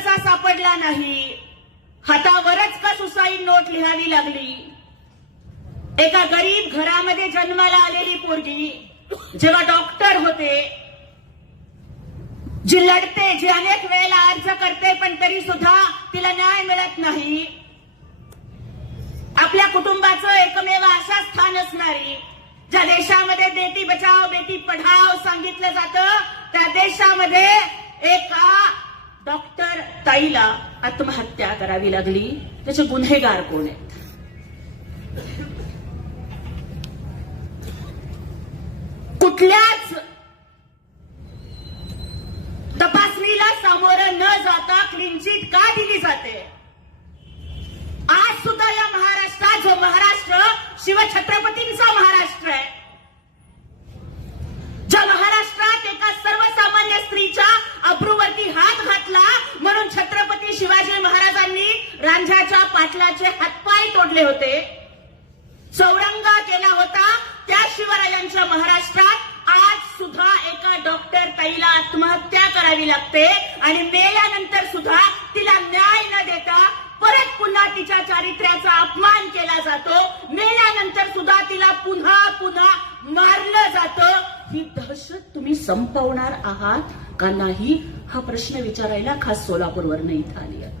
कसा सापडला नाही, हातावरच का सुसाईड नोट लिहावी लागली. एका गरीब घरामध्ये जन्माला आलेली पोरगी जेव्हा डॉक्टर होते, जी लढते, जी अनेक वेळेला अर्ज करते, पण तरी सुद्धा तिला न्याय मिळत नाही. आपल्या कुटुंबाचं एकमेव आशा स्थान असणारी, ज्या देशामध्ये बेटी बचाव बेटी पढाव सांगितलं जातं, त्या देशामध्ये एका डॉक्टर ताईला आत्महत्या करावी लागली. त्याचे गुन्हेगार कोण आहेत? कुठल्याच तपासणीला सामोरं न जाता क्लीन चिट का दिली जाते? आज सुद्धा या महाराष्ट्रात, जो महाराष्ट्र शिवछत्रपतींचा महाराष्ट्र आहे, ज्या महाराष्ट्रात एका सर्वसामान्य स्त्रीच्या अब्रूवरती हात घातला म्हणून छत्रपती शिवाजी महाराजांनी रांझ्याच्या पाटलाचे हातपाय तोडले होते, चौरंग केला होता, त्या शिवरायांच्या महाराष्ट्रात आज सुद्धा एका डॉक्टर ताईला आत्महत्या करावी लागते आणि मेल्यानंतर सुद्धा तिला न्याय न देता परत पुन्हा तिच्या चारित्र्याचा अपमान केला जातो. मेल्यानंतर सुद्धा तिला पुन्हा पुन्हा मारलं जातं. ही दहशत तुम्ही संपवणार आहात का नाही, हा प्रश्न विचारायला खास सोलापूरवरनं इथं आली आहे.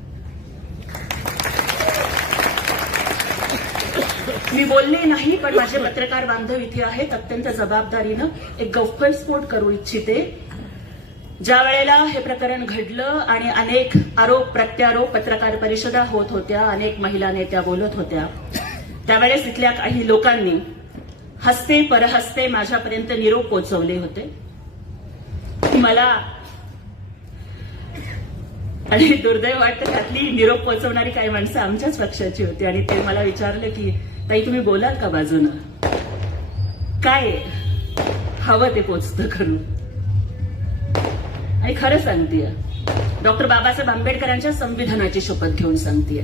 मी बोलले नाही, पण माझे पत्रकार बांधव इथे आहेत. अत्यंत जबाबदारीनं एक गौप्यस्फोट करू इच्छिते. ज्या वेळेला हे प्रकरण घडलं आणि अनेक आरोप प्रत्यारोप पत्रकार परिषदा होत होत्या, अनेक महिला नेत्या बोलत होत्या, त्यावेळेस इथल्या काही लोकांनी हस्ते परहस्ते माझ्यापर्यंत निरोप पोहोचवले होते. मला आणि दुर्दैव वाटतं त्यातली निरोप पोहोचवणारी काही माणसं आमच्याच पक्षाची होती आणि ते मला विचारलं की ताई तुम्ही बोलाल का बाजूनं, काय हवं ते पोचतं करू. आणि खरं सांगतेय, डॉक्टर बाबासाहेब आंबेडकरांच्या संविधानाची शपथ घेऊन सांगतेय,